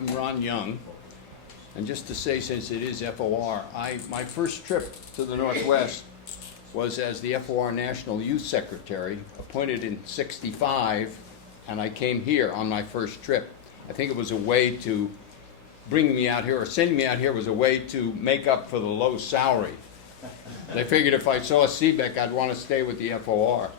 I'm Ron Young. And just to say, since it is FOR, my first trip to the Northwest was as the FOR National Youth Secretary, appointed in '65, and I came here on my first trip. I think it was a way to bring me out here, or sending me out here was a way to make up for the low salary. They figured if I saw CBEC, I'd want to stay with the FOR.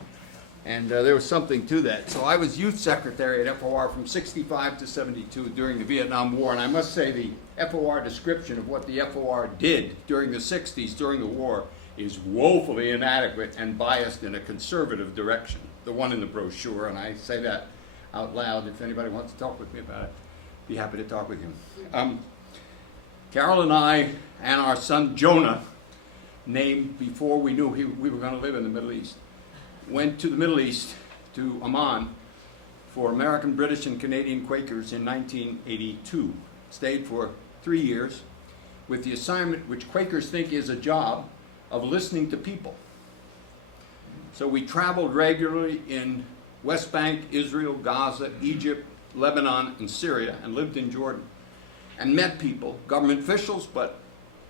And there was something to that. So I was youth secretary at FOR from '65 to '72 during the Vietnam War. And I must say the FOR description of what the FOR did during the '60s, during the war, is woefully inadequate and biased in a conservative direction. The one in the brochure, and I say that out loud. If anybody wants to talk with me about it, be happy to talk with you. Carol and I and our son Jonah, named before we knew we were going to live in the Middle East, went to the Middle East, to Amman, for American, British, and Canadian Quakers in 1982. Stayed for 3 years with the assignment, which Quakers think is a job, of listening to people. So we traveled regularly in West Bank, Israel, Gaza, Egypt, Lebanon, and Syria, and lived in Jordan, and met people, government officials, but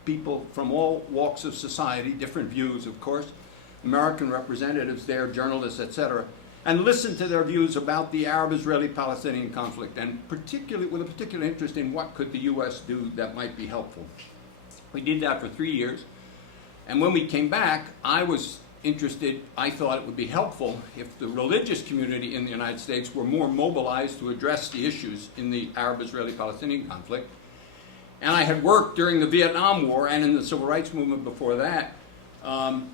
people from all walks of society, different views, of course, American representatives there, journalists, etc., and listened to their views about the Arab-Israeli-Palestinian conflict, and particularly with a particular interest in what could the U.S. do that might be helpful. We did that for 3 years, and when we came back, I was interested, I thought it would be helpful if the religious community in the United States were more mobilized to address the issues in the Arab-Israeli-Palestinian conflict. And I had worked during the Vietnam War and in the Civil Rights Movement before that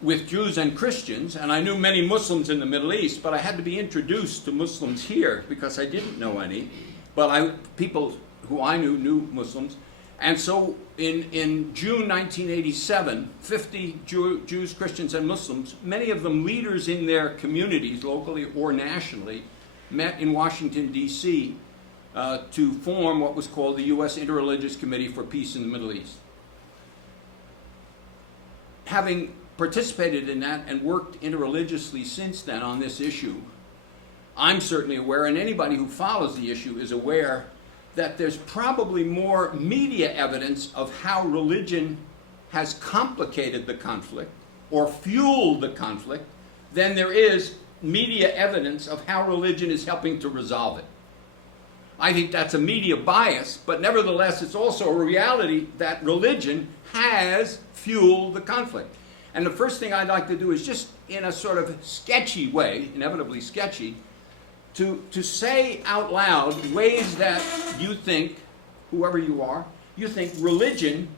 with Jews and Christians, and I knew many Muslims in the Middle East, but I had to be introduced to Muslims here because I didn't know any, but people who I knew Muslims. And so in June 1987, 50 Jews, Christians, and Muslims, many of them leaders in their communities, locally or nationally, met in Washington, D.C. To form what was called the U.S. Interreligious Committee for Peace in the Middle East. Having participated in that and worked interreligiously since then on this issue, I'm certainly aware, and anybody who follows the issue is aware, that there's probably more media evidence of how religion has complicated the conflict or fueled the conflict than there is media evidence of how religion is helping to resolve it. I think that's a media bias, but nevertheless it's also a reality that religion has fueled the conflict. And the first thing I'd like to do is just in a sort of sketchy way, inevitably sketchy, to say out loud ways that you think, whoever you are, you think religion,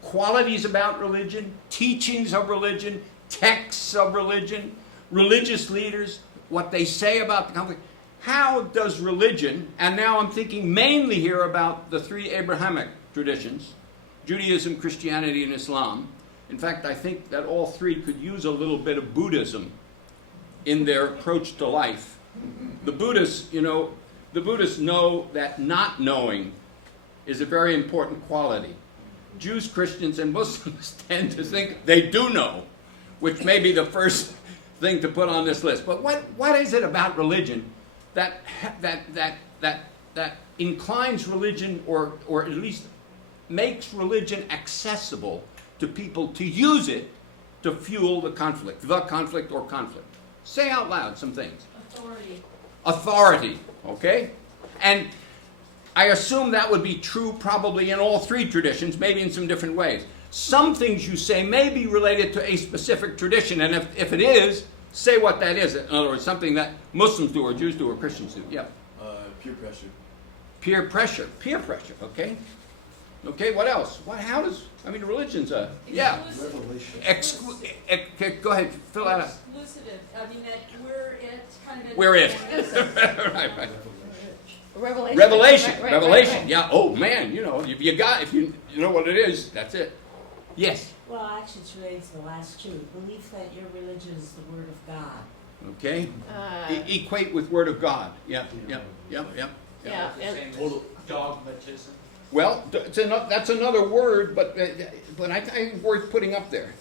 qualities about religion, teachings of religion, texts of religion, religious leaders, what they say about the conflict. How does religion, and now I'm thinking mainly here about the three Abrahamic traditions, Judaism, Christianity, and Islam. In fact, I think that all three could use a little bit of Buddhism in their approach to life. The Buddhists, know that not knowing is a very important quality. Jews, Christians, and Muslims tend to think they do know, which may be the first thing to put on this list. But what is it about religion that inclines religion, or at least makes religion accessible to people to use it to fuel the conflict or conflict? Say out loud some things. Authority, okay? And I assume that would be true probably in all three traditions, maybe in some different ways. Some things you say may be related to a specific tradition, and if it is, say what that is. In other words, something that Muslims do or Jews do or Christians do. Yeah. Peer pressure. Peer pressure, okay? Okay, what else? Religion's a, yeah. Revelation. Go ahead, fill that out. Exclusive. I mean, that we're it kind of. We're it. Right. Revelation. Revelation. Yeah. Oh man, if you know what it is, that's it. Yes. Well, actually, it's related to the last two. Belief that your religion is the Word of God. Okay. Equate with Word of God. Yeah. Yeah. Total dogmatism. Well, that's another word, but I think worth putting up there.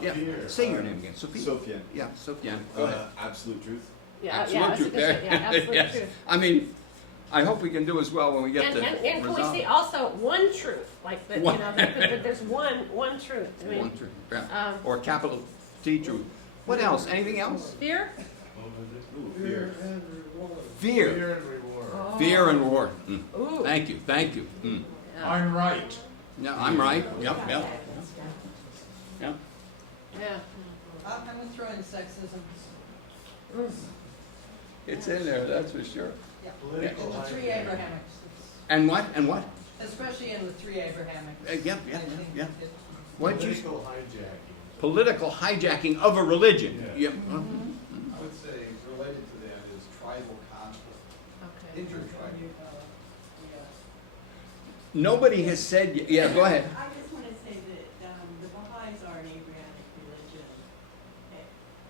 Yeah. Say your name again, Sophia. Sophia. Yeah, Sophia. Go ahead. Absolute truth. Yeah, Absolute that's a truth good there. thing. Yeah, absolute Yes. truth. I mean, I hope we can do as well when we get And to can we resolve. see also one truth, like that, you One. know, that there's one truth. I mean, One truth, yeah. Or um, capital T truth. What else? Anything else? fear? Fear. Fear. Fear and reward. Oh. Fear and war. Mm. Ooh. Thank you, thank you. Mm. Yeah. I'm right. Yeah, I'm right. Yep, Got yep, that, that's got- yep. Yeah. I'm gonna throw in sexism. Mm. It's in there, that's for sure. Yeah. Political In the three hijacking. Abrahamics, And what, and what? especially in the three Abrahamics. Yep, I yep, think yeah. it- What'd you, Political hijacking. political hijacking of a religion. Yeah. Yep. I would say related to that is tribal conflict, Okay. intertribal. Nobody has said, yeah, go ahead. I just want to say that the Baha'is are an Abrahamic religion.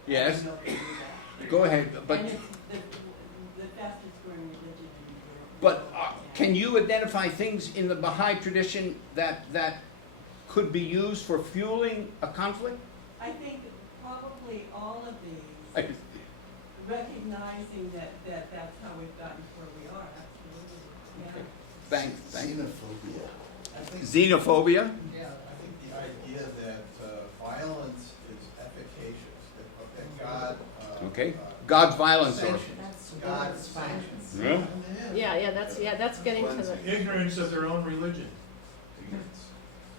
Yes. I don't know if you knew that. Go ahead, but, And it's the fastest growing religion in the world. but Yeah. can you identify things in the Baha'i tradition that could be used for fueling a conflict? I think probably all of these, recognizing that that's how we've gotten to where we are, absolutely, yeah. Thank you. Xenophobia. I think, Xenophobia? Yeah. I think the idea that violence is efficacious, that God. Okay. God's violence or? sanctions, That's God God's violence. sanctions. Yeah, that's getting to the. Ignorance of their own religion.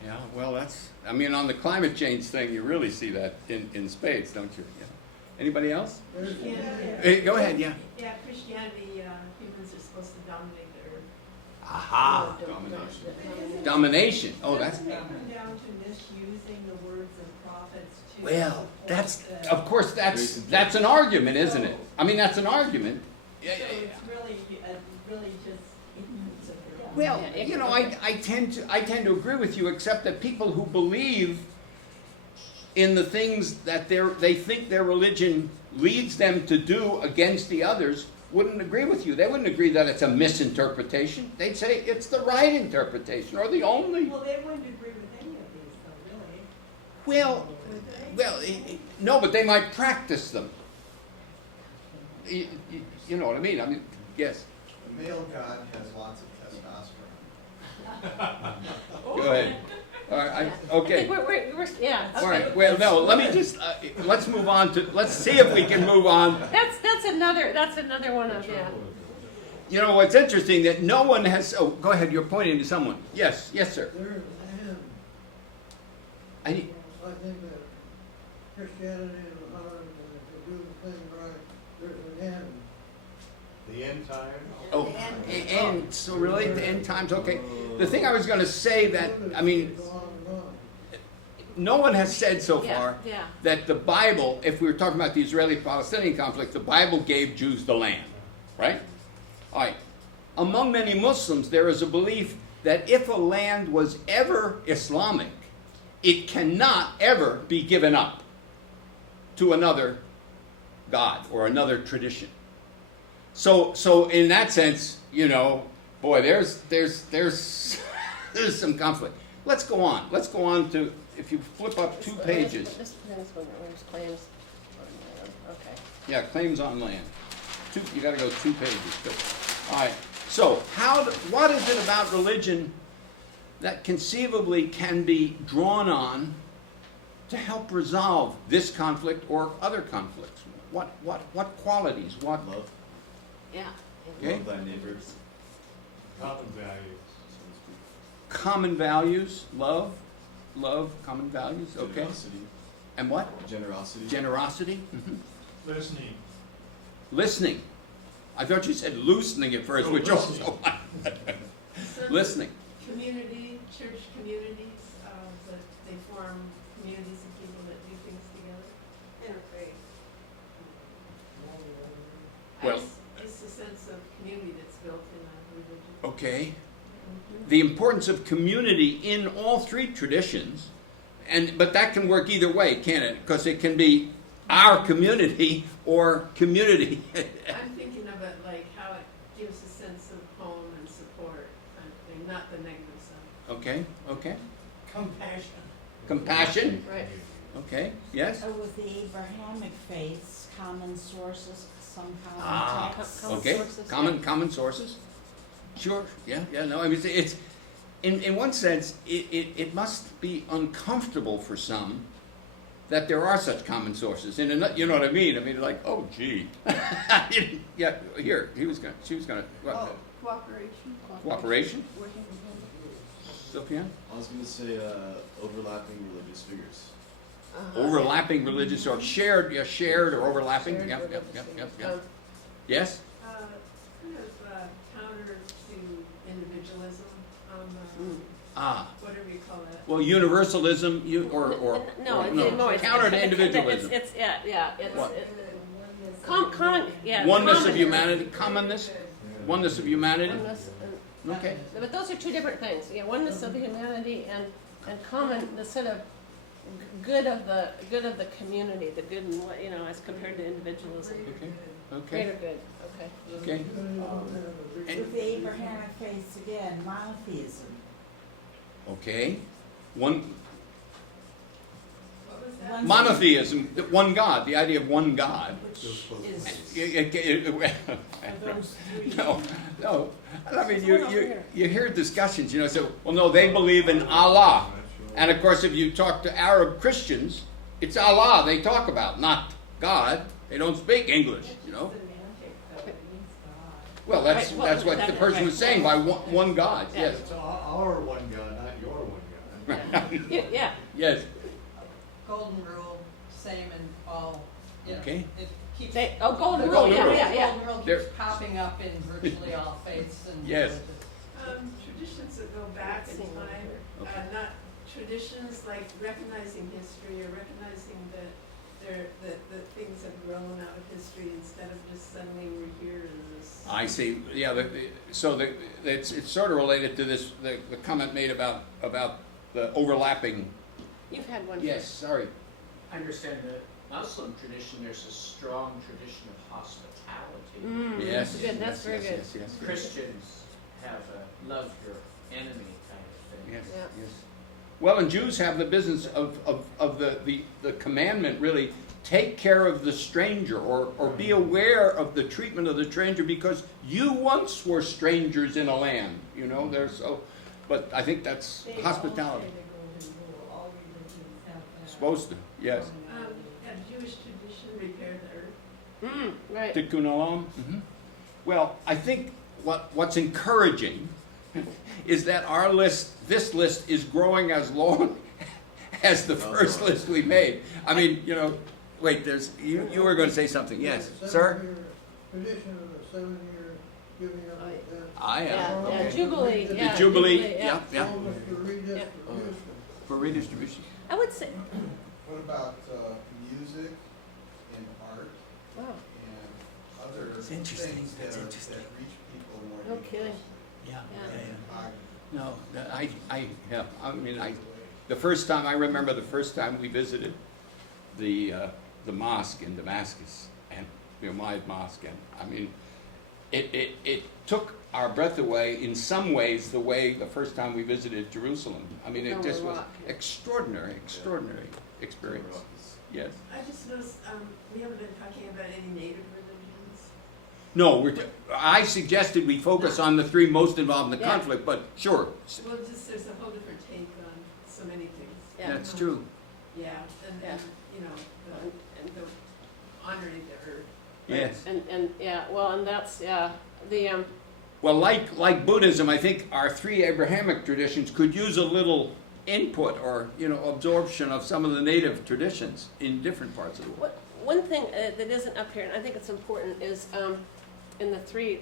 Yeah, well, that's, I mean, on the climate change thing, you really see that in spades, don't you? Yeah. Anybody else? Christianity, Hey, go ahead, yeah. yeah, Christianity, humans are supposed to dominate the earth. Aha, Domination. domination. Oh, that's, Doesn't it come down to misusing the words of prophets to well, support that's, the- of course, that's an argument, isn't it? I mean, that's an argument. So it's really just ignorance of their own. Well, Yeah, you know, I tend to agree with you, except that people who believe in the things that they think their religion leads them to do against the others wouldn't agree with you. They wouldn't agree that it's a misinterpretation. They'd say it's the right interpretation or the only. Well, they wouldn't agree with any of these, though, really. Well, no, but they might practice them. You know what I mean? I mean, yes. The male God has lots of testosterone. Go ahead. All right. I think Okay. we're yeah. All Okay. right. Well, no. Let me just let's move on to. Let's see if we can move on. That's another one of yeah. You know what's interesting that no one has. Oh, go ahead. You're pointing to someone. Yes. Yes, sir. There's an end. I, I think that Christianity and Muhammad, and if they do the thing right, there's an end. The end time. oh, and so really the end times. Okay. The thing I was going to say that I mean, Go on and on. no one has said so Yeah, far yeah. that the Bible, if we were talking about the Israeli-Palestinian conflict, the Bible gave Jews the land, right? All right. Among many Muslims, there is a belief that if a land was ever Islamic, it cannot ever be given up to another God or another tradition. So in that sense, you know, boy, there's there's some conflict. Let's go on. Let's go on to, if you flip up 2 pages. This one, where's claims? Okay. Yeah, claims on land. You got to go 2 pages. Good. All right. So what is it about religion that conceivably can be drawn on to help resolve this conflict or other conflicts? What qualities? What? Love. Yeah. Okay. Love thy neighbors. Common values. Common values, love, common values. Okay. Generosity. And what? Generosity. Generosity. Listening. Listening. I thought you said loosening at first, Oh, which listening. also. Some Listening. Community, church communities, that they form communities of people that do things together. Interfaith. Well- It's a sense of community that's built in a religion. Okay. The importance of community in all 3 traditions, but that can work either way, can't it? Because it can be our community or community. I'm thinking of it like how it gives a sense of home and support kind of thing, not the negative side. Okay. Compassion. Compassion. Right. Okay. Yes. With the Abrahamic faiths, common sources, some common Ah, texts. Common Okay. sources, Common sources. Sure, yeah, no, I mean, it's in one sense, it must be uncomfortable for some that there are such common sources. And you know what I mean? I mean, like, oh, gee. Yeah, here, she was gonna, what, cooperation? Working Sophia? I was going to say overlapping religious figures. Overlapping religious or shared or overlapping? Shared Yep. religious Yes? Kind of counter to individualism, Ah, whatever you call that. well, universalism, no, it's counter to individualism. It's What? common, Oneness of common. humanity, commonness, oneness of humanity. Oneness and- Okay. But those are two different things. Yeah, oneness of the humanity and common, the sort of good of the community, the good and what, as compared to individualism. Okay. Greater good. Okay. Okay. With the Abrahamic faiths again, monotheism. Okay. One What was that? One- monotheism, one God, the idea of one God. Which is, Are those three? No. I mean, you hear discussions, so, well, no, they believe in Allah. And of course, if you talk to Arab Christians, it's Allah they talk about, not God. They don't speak English, Semantic, though, it means God. Well, that's what the person was saying, by one God, Yeah. yes. It's our one God, not your one God. Yeah. Yes. Golden rule, same in all, Okay. it keeps. Golden the rule, Golden rule. yeah. Golden rule There- keeps popping up in virtually all faiths and Yes. religions. Traditions that go back in time, not traditions like recognizing history or recognizing that that things have grown out of history instead of just suddenly we're here in this. I see. Yeah. It's sort of related to this the comment made about the overlapping. You've had one. Yes. Sorry. I understand the Muslim tradition, there's a strong tradition of hospitality. Yes. That's good. That's very good. Yes. Christians have a love your enemy kind of thing. Yes. Yeah. Yes. Well, and Jews have the business of the commandment, really, take care of the stranger or be aware of the treatment of the stranger because you once were strangers in a land, but I think that's They all hospitality. say the golden rule. All religions have that. Supposed to, yes. Have Jewish tradition repair the earth? Right. Tikkun olam. Well, I think what's encouraging is that this list is growing as long as the first list we made. I mean, wait, you were going to say something. Yes, sir? Tradition of the 7-year giving up of debt. I am. Yeah, Okay. Jubilee. The Jubilee, yeah. Almost for redistribution. For redistribution. I would say. What about music and art Wow. and other That's interesting. things That's that interesting. reach people more No deeply? kidding. Yeah. Yeah. No, the first time, I remember the first time we visited the mosque in Damascus, and my mosque, and I mean, it took our breath away in some ways the way the first time we visited Jerusalem. I mean, it just was extraordinary experience. Yes. I just noticed, we haven't been talking about any native religions. No, I suggested we focus on the three most involved in the Yeah. conflict, but sure, Well, just there's a whole different take on so many things. Yeah. that's true. Yeah, and Yeah. the honoring the earth. Yes. And that's the Well, like Buddhism, I think our three Abrahamic traditions could use a little input or absorption of some of the native traditions in different parts of the world. one thing that isn't up here, and I think it's important, is in the three.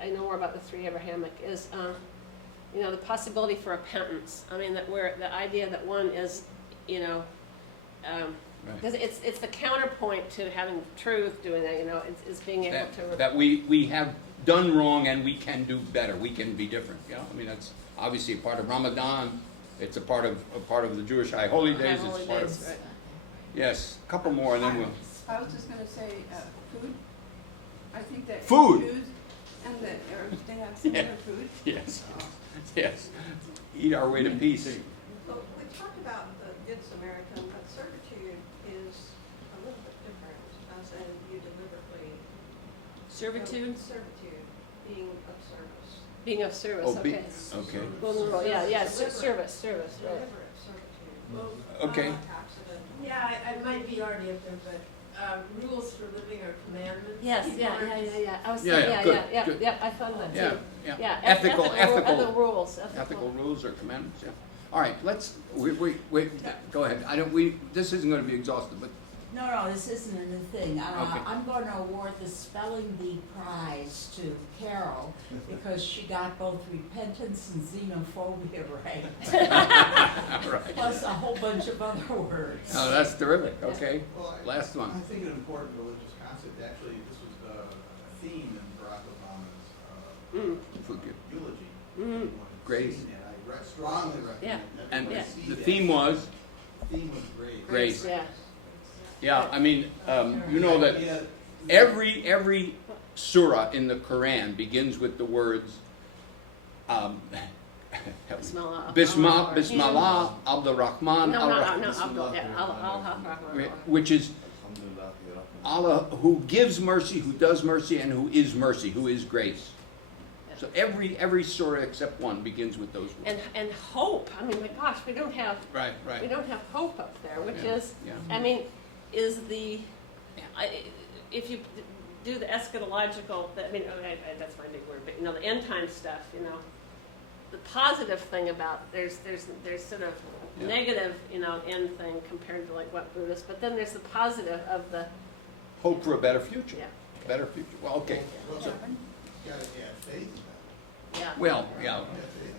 I know more about the three Abrahamic is the possibility for repentance. I mean the idea that one is because it's the counterpoint to having truth, doing that. It's being able to. That we have done wrong and we can do better. We can be different. I mean that's obviously a part of Ramadan. It's a part of the Jewish High Holy Days. High Holy It's part Days, of right. yes, a couple more and then we'll. I was just going to say food. I think that Food. Jews and the Arabs, they have similar food. Yes, yes. Eat our way to peace. Well, we talked about the Good Samaritan, but servitude is a little bit different, as in you deliberately. Servitude. Servitude, being of service. Being of service, Oh, okay. okay. Golden rule, yeah, service, right. Deliberate servitude. Well, Okay. Accident. yeah, I might be already up there, but, rules for living are commandments. Yes, People yeah, aren't yeah, just- yeah, yeah, I was Yeah, saying, yeah, yeah, good, yeah, good. yeah, I thought of that Yeah, too. yeah. Yeah, Ethical, ethical rules, ethical rules or commandments, yeah. All right, let's, go ahead. This isn't gonna be exhaustive, but, No, this isn't a new thing. Okay. I'm going to award the spelling bee prize to Carol because she got both repentance and xenophobia right. right. Plus a whole bunch of other words. Oh, that's terrific, okay. Well, Last one. I think an important religious concept, actually, this was a theme in Barack Obama's eulogy. Mm. Grace. And I strongly recommend And everybody yeah, see the that. theme was The theme was great. grace. Yeah. Yeah, I mean, you know that Yeah, every surah in the Quran begins with the words, Bismillah, Abdul Rahman, No, Ar-Rahman, Abdul, yeah, Al-Rahman. which is Allah who gives mercy, who does mercy, and who is mercy, who is grace. So every surah except one begins with those words. And hope, I mean, my gosh, we don't have Right, We right. don't have hope up there, which Yeah, is, yeah. I mean, is the, if you do the eschatological, I mean, that's my big word, but you know, the end time stuff, you know, the positive thing about, there's sort of Yeah. negative, you know, end thing compared to like what Buddhists, but then there's the positive of the, Hope for a better future. yeah, Better future. Well, okay. Well, you gotta add faith in that. yeah. Well, yeah. Yeah,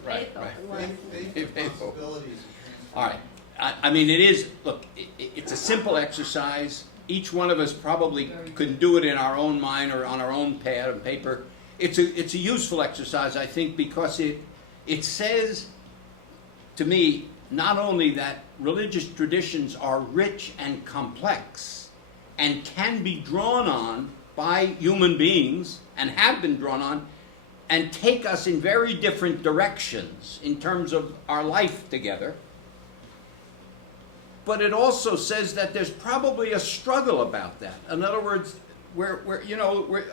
Right, Faith right. and life. Faith and possibilities of All right. I mean, it is, look, it's a simple exercise. Each one of us probably could do it in our own mind or on our own pad and paper. It's a useful exercise, I think, because it says to me not only that religious traditions are rich and complex and can be drawn on by human beings and have been drawn on and take us in very different directions in terms of our life together. But it also says that there's probably a struggle about that. In other words, we're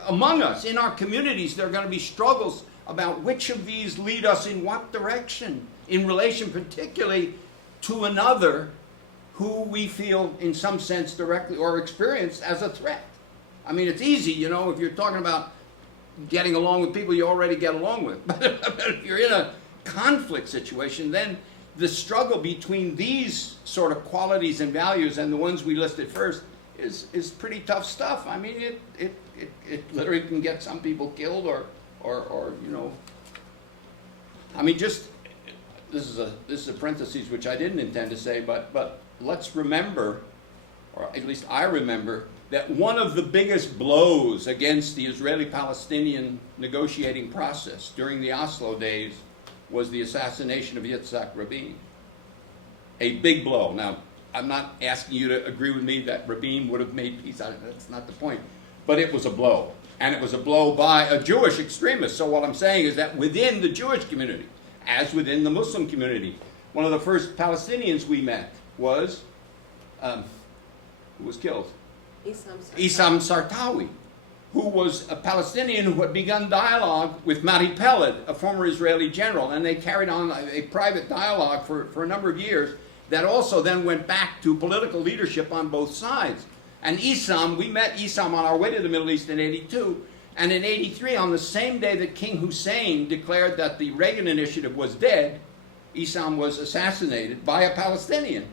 among us, in our communities, there are going to be struggles about which of these lead us in what direction, in relation particularly to another who we feel, in some sense, directly or experience as a threat. I mean, it's easy, you know, if you're talking about getting along with people you already get along with. But if you're in a conflict situation, then the struggle between these sort of qualities and values and the ones we listed first is pretty tough stuff. I mean, it literally can get some people killed or you know. I mean, just this is a parenthesis which I didn't intend to say, but let's remember, or at least I remember, that one of the biggest blows against the Israeli-Palestinian negotiating process during the Oslo days was the assassination of Yitzhak Rabin. A big blow. Now, I'm not asking you to agree with me that Rabin would have made peace. That's not the point. But it was a blow. And it was a blow by a Jewish extremist. So what I'm saying is that within the Jewish community, as within the Muslim community, one of the first Palestinians we met was, who was killed? Issam Sartawi, who was a Palestinian who had begun dialogue with Mati Peled, a former Israeli general, and they carried on a private dialogue for a number of years that also then went back to political leadership on both sides. And Issam, we met Issam on our way to the Middle East in '82, and in '83, on the same day that King Hussein declared that the Reagan Initiative was dead, Issam was assassinated by a Palestinian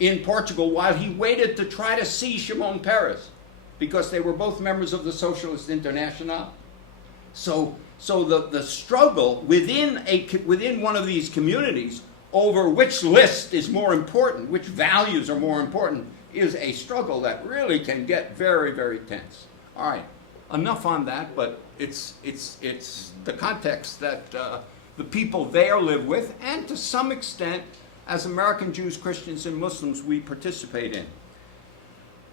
in Portugal while he waited to try to see Shimon Peres, because they were both members of the Socialist International. So the struggle within one of these communities over which list is more important, which values are more important, is a struggle that really can get very, very tense. All right, enough on that, but it's the context that the people there live with, and to some extent, as American Jews, Christians, and Muslims, we participate in.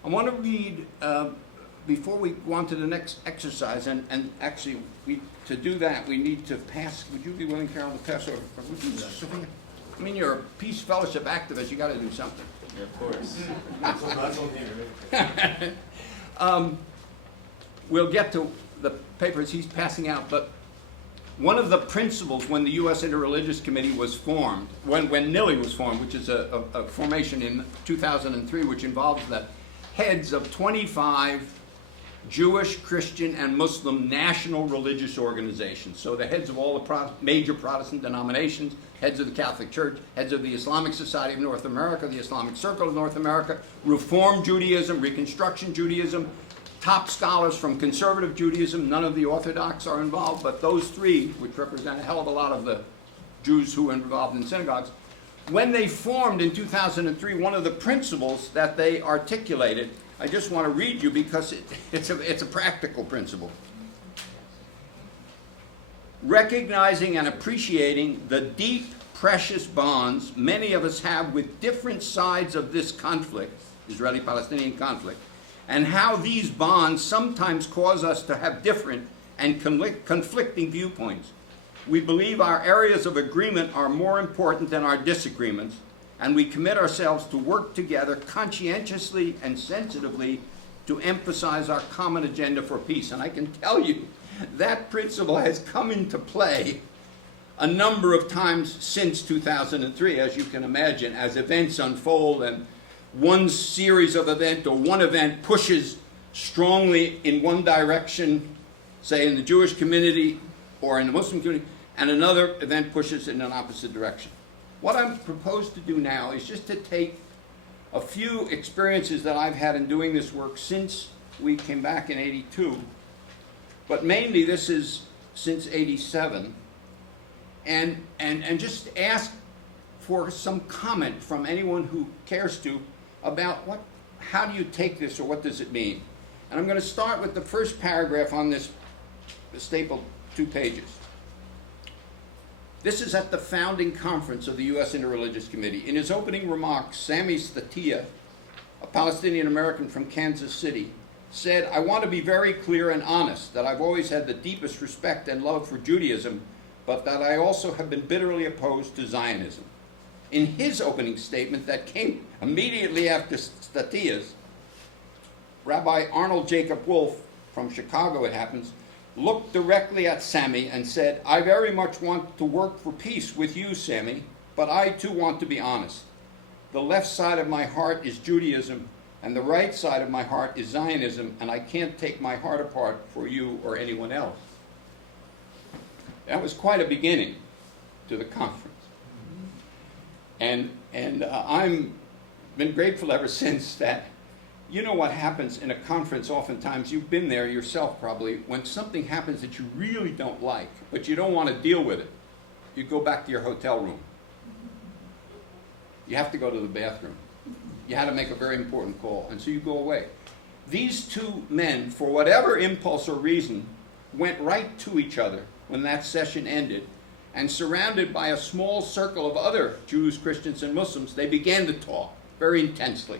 I want to read, before we go on to the next exercise, and actually, to do that, we need to pass, would you be willing, Carol, to pass over? I mean, you're a Peace Fellowship activist, you got to do something. Yeah, of course. That's on here. We'll get to the papers he's passing out, but one of the principles when the U.S. Interreligious Committee was formed, when NILI was formed, which is a formation in 2003, which involves the heads of 25 Jewish, Christian, and Muslim national religious organizations. So the heads of all the major Protestant denominations, heads of the Catholic Church, heads of the Islamic Society of North America, the Islamic Circle of North America, Reform Judaism, Reconstruction Judaism, top scholars from conservative Judaism. None of the Orthodox are involved, but those three, which represent a hell of a lot of the Jews who were involved in synagogues, when they formed in 2003, one of the principles that they articulated, I just want to read you because it's a practical principle. Recognizing and appreciating the deep, precious bonds many of us have with different sides of this conflict, Israeli-Palestinian conflict, and how these bonds sometimes cause us to have different and conflicting viewpoints. We believe our areas of agreement are more important than our disagreements, and we commit ourselves to work together conscientiously and sensitively to emphasize our common agenda for peace. And I can tell you that principle has come into play a number of times since 2003, as you can imagine, as events unfold and one series of events or one event pushes strongly in one direction, say in the Jewish community or in the Muslim community, and another event pushes in an opposite direction. What I'm proposed to do now is just to take a few experiences that I've had in doing this work since we came back in '82, but mainly this is since '87, and just ask for some comment from anyone who cares to about how do you take this or what does it mean. And I'm going to start with the first paragraph on this stapled 2 pages. This is at the founding conference of the U.S. Interreligious Committee. In his opening remarks, Sami Statia, a Palestinian American from Kansas City, said, "I want to be very clear and honest that I've always had the deepest respect and love for Judaism, but that I also have been bitterly opposed to Zionism." In his opening statement that came immediately after Statia's, Rabbi Arnold Jacob Wolf, from Chicago it happens, looked directly at Sami and said, "I very much want to work for peace with you, Sami, but I too want to be honest. The left side of my heart is Judaism, and the right side of my heart is Zionism, and I can't take my heart apart for you or anyone else." That was quite a beginning to the conference. And I've been grateful ever since that. You know what happens in a conference oftentimes, you've been there yourself probably, when something happens that you really don't like, but you don't want to deal with it. You go back to your hotel room. You have to go to the bathroom. You had to make a very important call, and so you go away. These two men, for whatever impulse or reason, went right to each other when that session ended, and surrounded by a small circle of other Jews, Christians, and Muslims, they began to talk very intensely.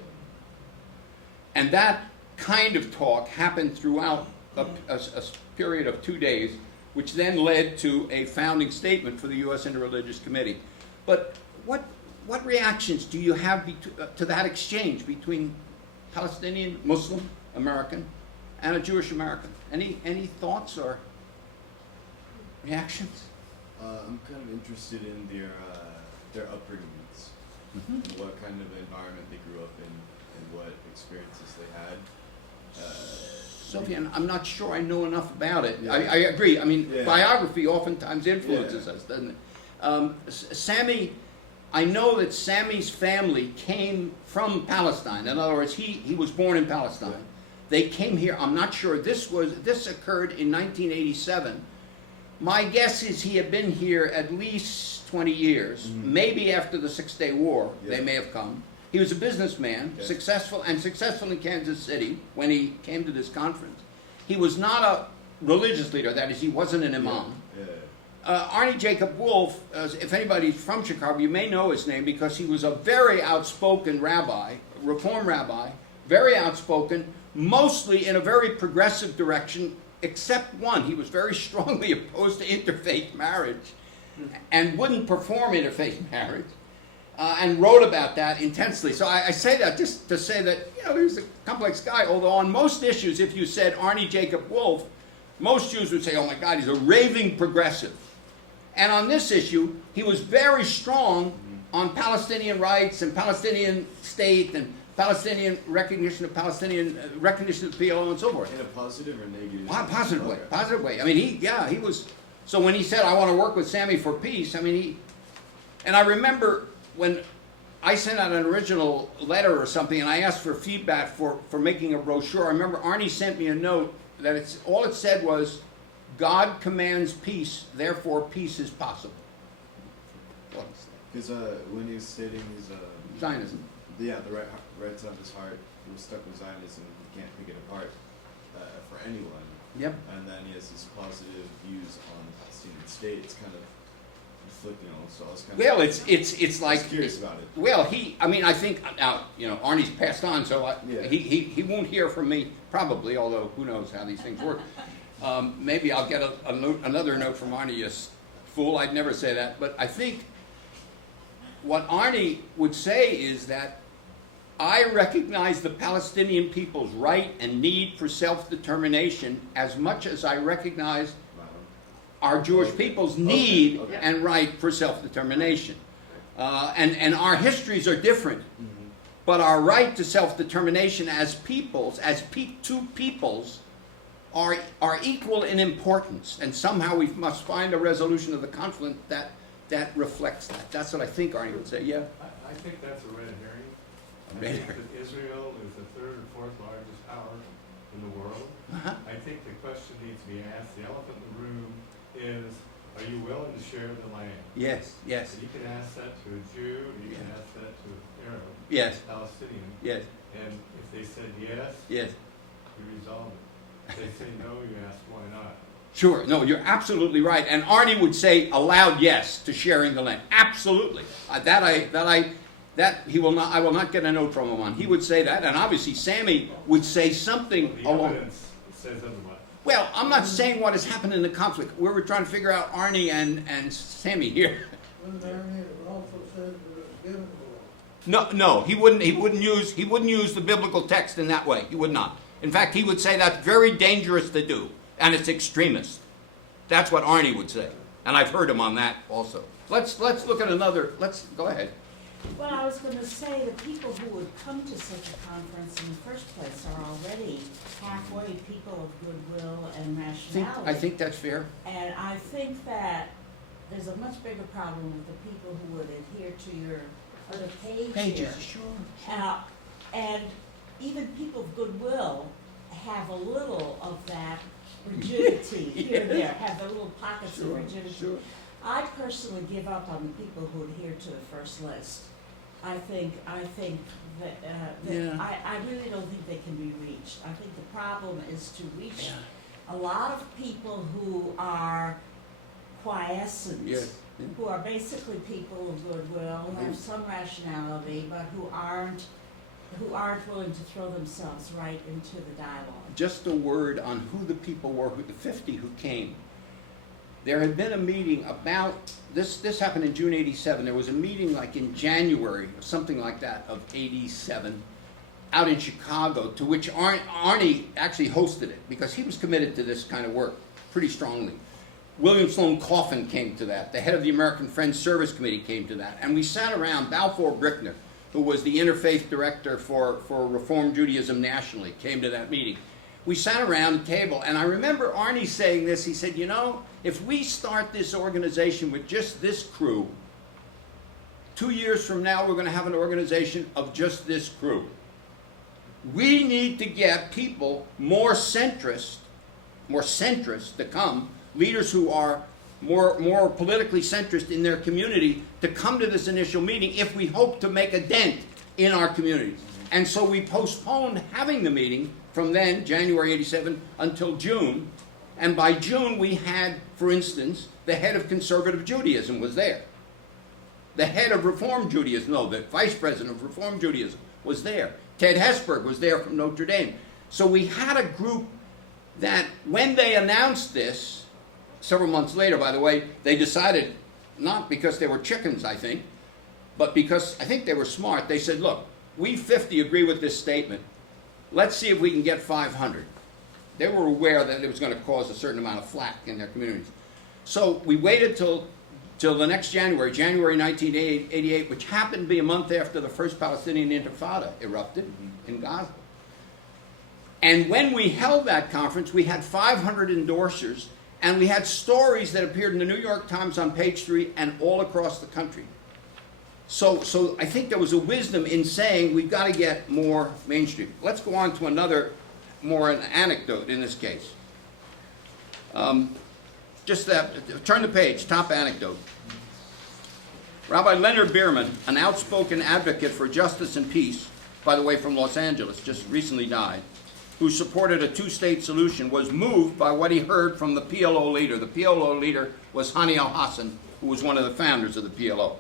And that kind of talk happened throughout a period of 2 days, which then led to a founding statement for the U.S. Interreligious Committee. But what reactions do you have to that exchange between Palestinian, Muslim, American, and a Jewish American? Any thoughts or reactions? I'm kind of interested in their upbringings, what kind of environment they grew up in, and what experiences they had. Sophie, I'm not sure I know enough about it. Yeah. I agree. I mean, yeah. Biography oftentimes influences us, doesn't it? Sami, I know that Sami's family came from Palestine. In other words, he was born in Palestine. Yeah. They came here. I'm not sure. This occurred in 1987. My guess is he had been here at least 20 years. Mm-hmm. Maybe after the Six-Day War, they may have come. He was a businessman, successful in Kansas City when he came to this conference. He was not a religious leader. That is, he wasn't an imam. Arnie Jacob Wolf, if anybody's from Chicago, you may know his name because he was a very outspoken rabbi, Reform rabbi, very outspoken, mostly in a very progressive direction, except one. He was very strongly opposed to interfaith marriage and wouldn't perform interfaith marriage. And wrote about that intensely. So I say that just to say that, he was a complex guy, although on most issues, if you said Arnie Jacob Wolf, most Jews would say, oh my God, he's a raving progressive. And on this issue, he was very strong on Palestinian rights and Palestinian state and Palestinian recognition of recognition of PLO and so forth. In a positive or negative? Positive way, Okay. positive way. I mean, he was, so when he said, I want to work with Sammy for peace, I mean, and I remember when I sent out an original letter or something and I asked for feedback for making a brochure. I remember Arnie sent me a note that all it said was, God commands peace, therefore peace is possible. Because when he was stating his Zionism. the right side of his heart, he was stuck with Zionism, he can't pick it apart for anyone. Yep. And then he has his positive views on the Palestinian state. It's kind of conflicting, so I was kind Well, of it's like, curious about it. well, I mean, I think now, Arnie's passed on, so Yeah. he won't hear from me probably, although who knows how these things work. Maybe I'll get another note from Arnie, you fool. I'd never say that, but I think what Arnie would say is that I recognize the Palestinian people's right and need for self-determination as much as I recognize our Jewish people's need and right for self-determination. And our histories are different, but our right to self-determination as peoples, two peoples, are equal in importance. And somehow we must find a resolution of the conflict that reflects that. That's what I think Arnie would say. Yeah? I think that's a red herring. A I red think herring. that Israel is the third or fourth largest power in the world. Uh-huh. I think the question needs to be asked, the elephant in the room is, are you willing to share the land? Yes, yes, And you can ask that to a Jew, or you can ask that to an Arab, yes, Palestinian. yes, And if they said yes, yes. you resolve it. If they say no, you ask why not. Sure. No, you're absolutely right. And Arnie would say a loud yes to sharing the land. Absolutely. That he will not. I will not get a note from him on. He would say that, and obviously Sammy would say something The along. evidence says otherwise. Well, I'm not saying what has happened in the conflict. We were trying to figure out Arnie and Sammy here. Wouldn't Arnie also said that it was given to us? No, he wouldn't. He wouldn't use the biblical text in that way. He would not. In fact, he would say that's very dangerous to do, and it's extremist. That's what Arnie would say, and I've heard him on that also. Let's look at another. Let's go ahead. Well, I was going to say the people who would come to such a conference in the first place are already halfway people of goodwill and rationality. I think that's fair. And I think that there's a much bigger problem with the people who would adhere to your other page here. Sure. And even people of goodwill have a little of that rigidity here and there, have their little pockets of rigidity. Sure. I personally give up on the people who adhere to the first list. I think that, Yeah. I really don't think they can be reached. I think the problem is to reach a lot of people who are quiescent, Yes. who are basically people of goodwill, who have some rationality, but who aren't willing to throw themselves right into the dialogue. Just a word on who the people were, the 50 who came. There had been a meeting about, this happened in June 87, there was a meeting like in January, or something like that, of 87, out in Chicago, to which Arnie actually hosted it, because he was committed to this kind of work pretty strongly. William Sloane Coffin came to that, the head of the American Friends Service Committee came to that, and we sat around, Balfour Brickner, who was the Interfaith Director for Reform Judaism nationally, came to that meeting. We sat around the table, and I remember Arnie saying this. He said, if we start this organization with just this crew, 2 years from now we're going to have an organization of just this crew. We need to get people more centrist to come, leaders who are more politically centrist in their community, to come to this initial meeting if we hope to make a dent in our communities. And so we postponed having the meeting from then, January 87, until June. And by June we had, for instance, the head of conservative Judaism was there. The head of Reform Judaism, the vice president of Reform Judaism was there. Ted Hesburgh was there from Notre Dame. So we had a group that, when they announced this, several months later, by the way, they decided, not because they were chickens, I think, but because I think they were smart, they said, look, we 50 agree with this statement. Let's see if we can get 500. They were aware that it was going to cause a certain amount of flack in their communities. So we waited till till the next January, January 1988, which happened to be a month after the first Palestinian Intifada erupted in Gaza. And when we held that conference, we had 500 endorsers, and we had stories that appeared in the New York Times on page 3 and all across the country. So I think there was a wisdom in saying we've got to get more mainstream. Let's go on to another, more an anecdote in this case. Just that, turn the page, top anecdote. Rabbi Leonard Bierman, an outspoken advocate for justice and peace, by the way, from Los Angeles, just recently died, who supported a two-state solution, was moved by what he heard from the PLO leader. The PLO leader was Hani al-Hassan, who was one of the founders of the PLO.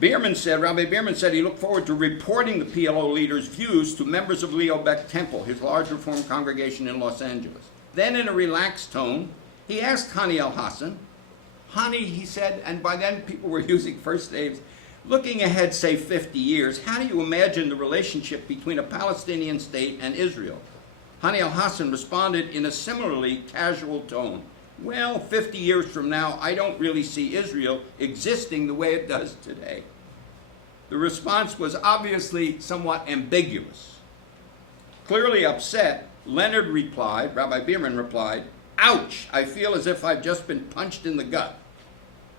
Rabbi Bierman said he looked forward to reporting the PLO leader's views to members of Leo Beck Temple, his large Reform congregation in Los Angeles. Then, in a relaxed tone, he asked Hani al-Hassan, Hani, he said, and by then people were using first names, looking ahead, say, 50 years, how do you imagine the relationship between a Palestinian state and Israel? Hani al-Hassan responded in a similarly casual tone. Well, 50 years from now, I don't really see Israel existing the way it does today. The response was obviously somewhat ambiguous. Clearly upset, Rabbi Bierman replied, ouch, I feel as if I've just been punched in the gut.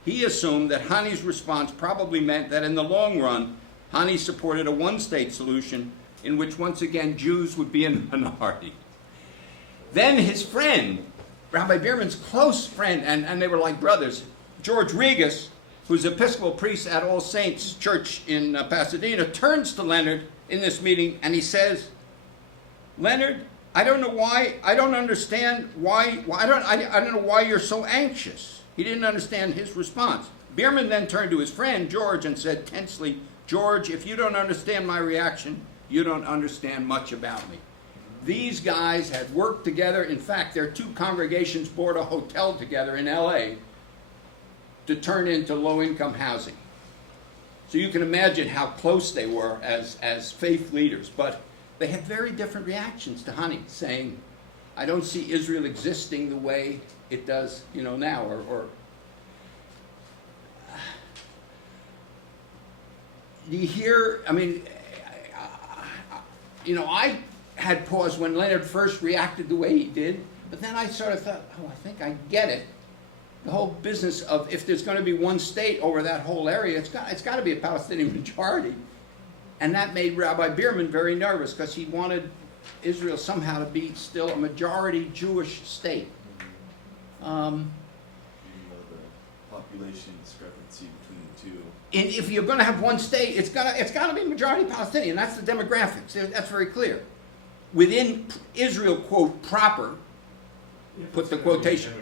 He assumed that Hani's response probably meant that in the long run, Hani supported a one-state solution in which once again Jews would be in the minority. Then his friend, Rabbi Bierman's close friend, and they were like brothers, George Regas, who's Episcopal priest at All Saints Church in Pasadena, turns to Leonard in this meeting and he says, Leonard, I don't know why, I don't understand why, I don't know why you're so anxious. He didn't understand his response. Bierman then turned to his friend, George, and said tensely, George, if you don't understand my reaction, you don't understand much about me. These guys had worked together. In fact, their two congregations bought a hotel together in LA to turn into low-income housing. So you can imagine how close they were as faith leaders. But they had very different reactions to Hani, saying, I don't see Israel existing the way it does, now. You hear, I had pause when Leonard first reacted the way he did, but then I sort of thought, I think I get it. The whole business of if there's going to be one state over that whole area, it's got to be a Palestinian majority. And that made Rabbi Bierman very nervous because he wanted Israel somehow to be still a majority Jewish state. Even though the population discrepancy between the two. And if you're going to have one state, it's got to be majority Palestinian. That's the demographics. That's very clear. Within Israel, quote, proper, put the quotation.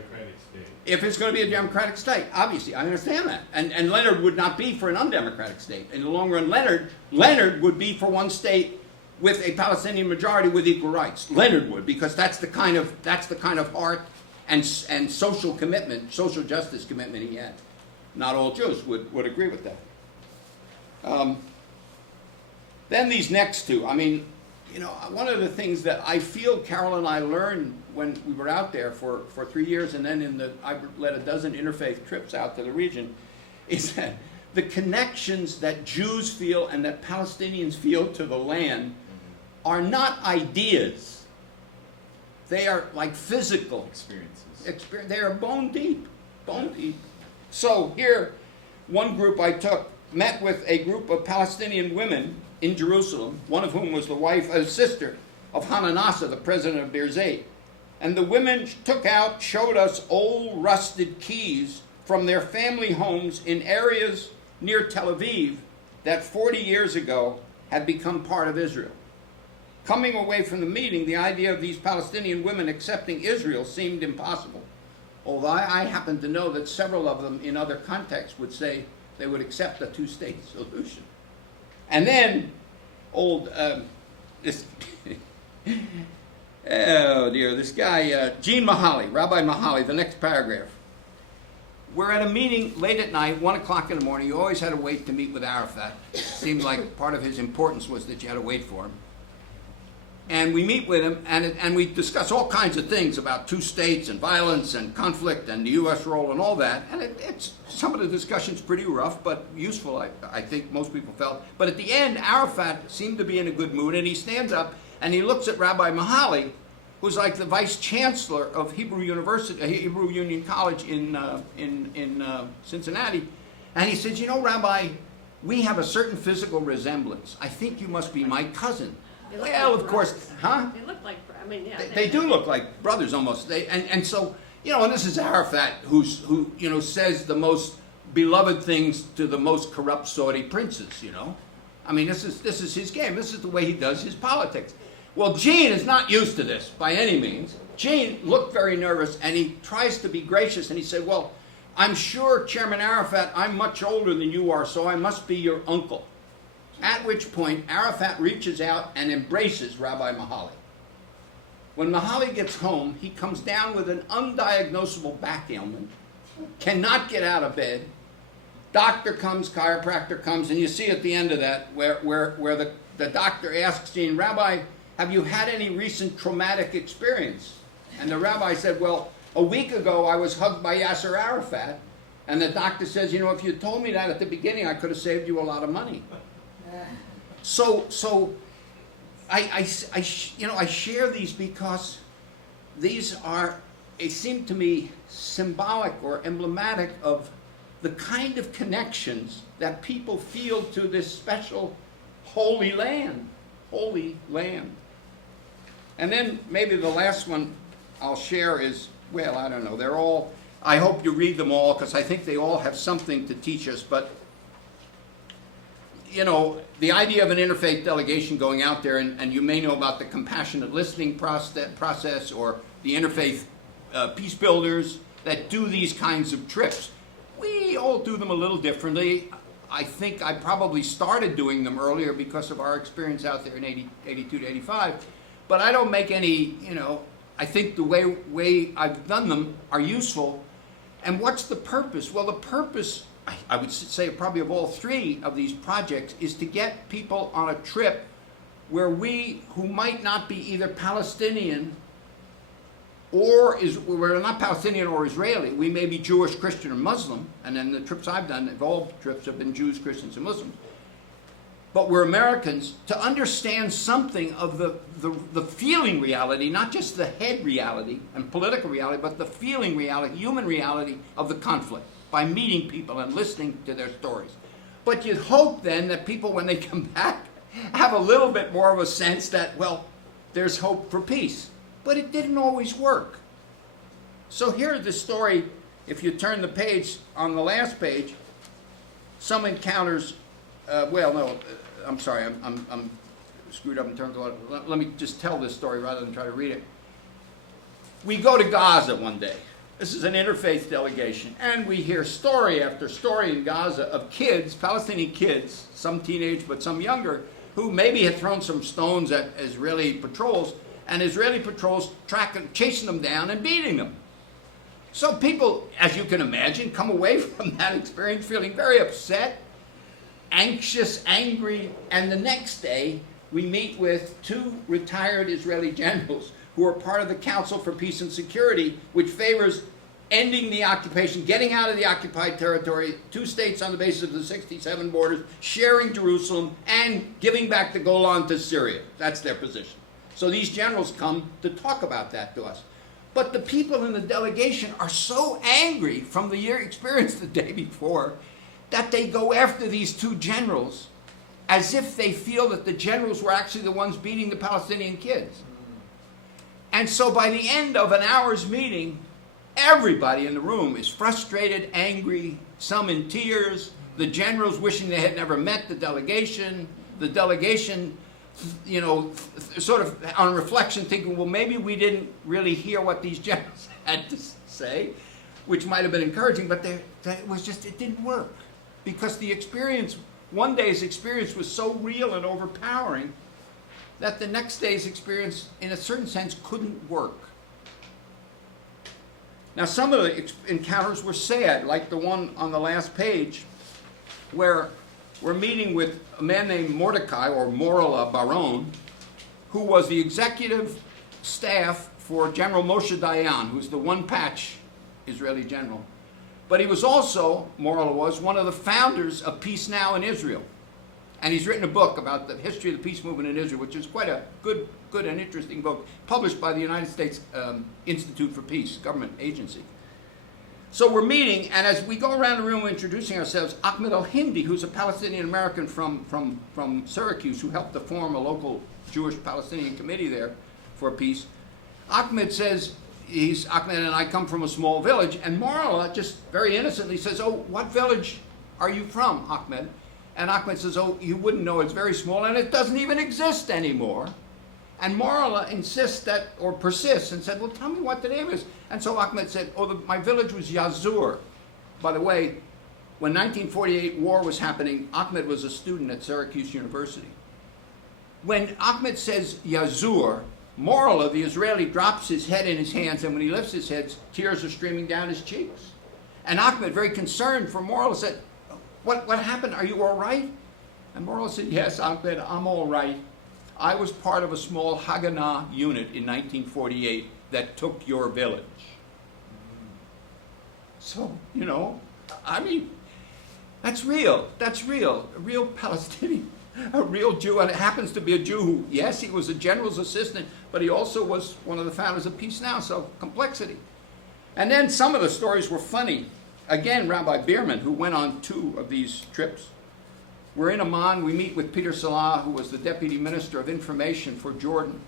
If it's going to be a democratic state, obviously, I understand that. And Leonard would not be for an undemocratic state. In the long run, Leonard would be for one state with a Palestinian majority with equal rights. Leonard would, because that's the kind of heart and social commitment, social justice commitment he had. Not all Jews would agree with that. Then these next two, one of the things that I feel Carol and I learned when we were out there for 3 years, and then I led a dozen interfaith trips out to the region, is that the connections that Jews feel and that Palestinians feel to the land are not ideas. They are like physical experiences. They are bone deep, bone deep. So here, one group I took met with a group of Palestinian women in Jerusalem, one of whom was the sister of Hananasa, the president of Birzeit. And the women showed us old rusted keys from their family homes in areas near Tel Aviv that 40 years ago had become part of Israel. Coming away from the meeting, the idea of these Palestinian women accepting Israel seemed impossible. Although I happen to know that several of them in other contexts would say they would accept a two-state solution. And then, this guy, Gene Mahali, Rabbi Mahali, the next paragraph. We're at a meeting late at night, 1 o'clock in the morning. You always had to wait to meet with Arafat. It seemed like part of his importance was that you had to wait for him. And we meet with him, and we discuss all kinds of things about two states and violence and conflict and the U.S. role and all that. And it's some of the discussion's pretty rough, but useful, I think most people felt. But at the end, Arafat seemed to be in a good mood, and he stands up and he looks at Rabbi Mahali, who's like the vice chancellor of Hebrew Union College in Cincinnati, and he says, "You know, Rabbi, we have a certain physical resemblance. I think you must be my cousin." Well, of course, huh? They look like, I mean, yeah. They do look like brothers almost. And so, you know, and this is Arafat who you know, says the most beloved things to the most corrupt Saudi princes, you know. I mean, this is his game. This is the way he does his politics. Well, Gene is not used to this by any means. Gene looked very nervous, and he tries to be gracious, and he said, "Well, I'm sure, Chairman Arafat, I'm much older than you are, so I must be your uncle." At which point, Arafat reaches out and embraces Rabbi Mahali. When Mahali gets home, he comes down with an undiagnosable back ailment, cannot get out of bed. Doctor comes, chiropractor comes, and you see at the end of that where the doctor asks Gene, "Rabbi, have you had any recent traumatic experience?" And the rabbi said, "Well, a week ago I was hugged by Yasser Arafat." And the doctor says, "You know, if you told me that at the beginning, I could have saved you a lot of money." So I share these because these seem to me symbolic or emblematic of the kind of connections that people feel to this special holy land. Holy land. And then maybe the last one I'll share is, well, I don't know, they're all, I hope you read them all because I think they all have something to teach us, but you know, the idea of an interfaith delegation going out there, and you may know about the compassionate listening process or the interfaith peace builders that do these kinds of trips. We all do them a little differently. I think I probably started doing them earlier because of our experience out there in 82 to 85. But I don't make any, you know, I think the way I've done them are useful. And what's the purpose? Well, the purpose, I would say probably of all three of these projects, is to get people on a trip where we, who might not be either Palestinian or we're not Palestinian or Israeli, we may be Jewish, Christian, or Muslim, and then the trips I've done, all trips have been Jews, Christians, and Muslims, but we're Americans, to understand something of the feeling reality, not just the head reality and political reality, but the feeling reality, human reality of the conflict, by meeting people and listening to their stories. But you'd hope then that people, when they come back, have a little bit more of a sense that, well, there's hope for peace. But it didn't always work. So here's the story. If you turn the page, on the last page, some encounters, I'm sorry, I'm screwed up in terms of, let me just tell this story rather than try to read it. We go to Gaza one day. This is an interfaith delegation, and we hear story after story in Gaza of kids, Palestinian kids, some teenage but some younger, who maybe had thrown some stones at Israeli patrols, and Israeli patrols chasing them down and beating them. So people, as you can imagine, come away from that experience feeling very upset, anxious, angry, and the next day we meet with two retired Israeli generals who are part of the Council for Peace and Security, which favors ending the occupation, getting out of the occupied territory, two states on the basis of the 67 borders, sharing Jerusalem, and giving back the Golan to Syria. That's their position. So these generals come to talk about that to us. But the people in the delegation are so angry from the experience the day before that they go after these two generals as if they feel that the generals were actually the ones beating the Palestinian kids. And so by the end of an hour's meeting, everybody in the room is frustrated, angry, some in tears, the generals wishing they had never met the delegation, you know, sort of on reflection thinking, well, maybe we didn't really hear what these generals had to say, which might have been encouraging, but it didn't work. Because the experience, one day's experience was so real and overpowering that the next day's experience, in a certain sense, couldn't work. Now, some of the encounters were sad, like the one on the last page, where we're meeting with a man named Mordecai, or Morala Baron, who was the executive staff for General Moshe Dayan, who's the one-patch Israeli general. But he was also, Morala was, one of the founders of Peace Now in Israel. And he's written a book about the history of the peace movement in Israel, which is quite a good and interesting book, published by the United States Institute for Peace, government agency. So we're meeting, and as we go around the room introducing ourselves, Ahmed al-Hindi, who's a Palestinian-American from Syracuse, who helped to form a local Jewish-Palestinian committee there for peace, Ahmed says, Ahmed and I come from a small village, and Morala just very innocently says, oh, what village are you from, Ahmed? And Ahmed says, oh, you wouldn't know, it's very small, and it doesn't even exist anymore. And Morala insists that, or persists, and said, well, tell me what the name is. And so Ahmed said, oh, my village was Yazur. By the way, when 1948 war was happening, Ahmed was a student at Syracuse University. When Ahmed says Yazur, Morala, the Israeli, drops his head in his hands, and when he lifts his head, tears are streaming down his cheeks. And Ahmed, very concerned for Morala, said, what happened? Are you all right? And Morala said, yes, Ahmed, I'm all right. I was part of a small Haganah unit in 1948 that took your village. So, you know, I mean, that's real. That's real. A real Palestinian, a real Jew, and it happens to be a Jew who, yes, he was a general's assistant, but he also was one of the founders of Peace Now, so complexity. And then some of the stories were funny. Again, Rabbi Bierman, who went on 2 of these trips. We're in Amman, we meet with Peter Salah, who was the Deputy Minister of Information for Jordan.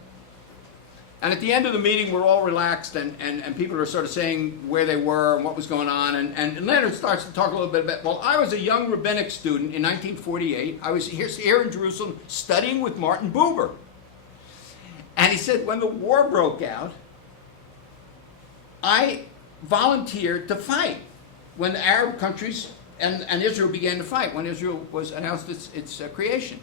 And at the end of the meeting, we're all relaxed, and people are sort of saying where they were and what was going on. And Leonard starts to talk a little bit about, well, I was a young rabbinic student in 1948. I was here in Jerusalem studying with Martin Buber. And he said, when the war broke out, I volunteered to fight when the Arab countries and Israel began to fight, when Israel was announced its creation.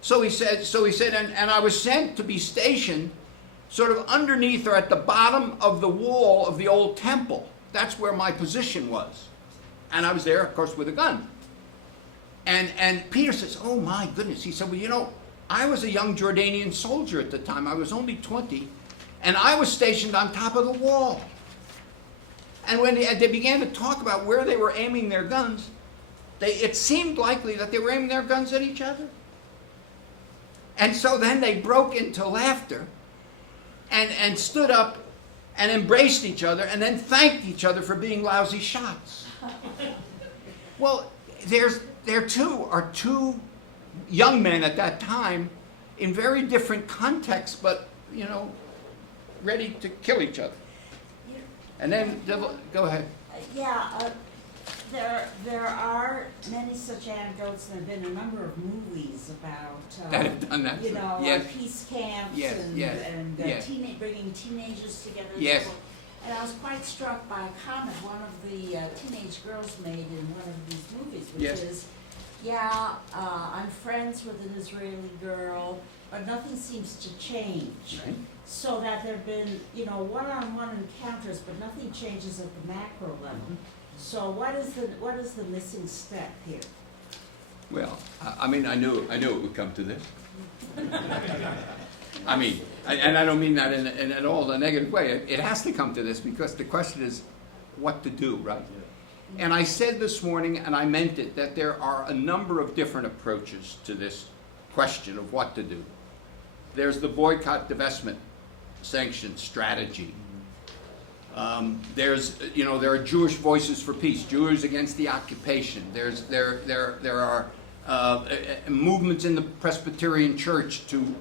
So he said, and I was sent to be stationed sort of underneath or at the bottom of the wall of the old temple. That's where my position was. And I was there, of course, with a gun. And Peter says, oh my goodness. He said, well, you know, I was a young Jordanian soldier at the time. I was only 20. And I was stationed on top of the wall. And when they began to talk about where they were aiming their guns, it seemed likely that they were aiming their guns at each other. And so then they broke into laughter and stood up and embraced each other and then thanked each other for being lousy shots. Well, there too are 2 young men at that time in very different contexts, but, you know, ready to kill each other. And then, go ahead. There are many such anecdotes. There have been a number of movies about, that have done that. you know, Yes. peace camps Yes, and, yes, and yes. bringing teenagers together. and Yes. so forth. And I was quite struck by a comment one of the teenage girls made in one of these movies, which Yes. is, I'm friends with an Israeli girl, but nothing seems to change. Right. So that there have been, you know, one-on-one encounters, but nothing changes at the macro level. So what is the missing step here? Well, I mean, I knew it would come to this. I mean, and I don't mean that in at all a negative way. It has to come to this because the question is what to do, right? And I said this morning, and I meant it, that there are a number of different approaches to this question of what to do. There's the boycott, divestment, sanction strategy. There are Jewish voices for peace, Jews against the occupation. There are movements in the Presbyterian Church to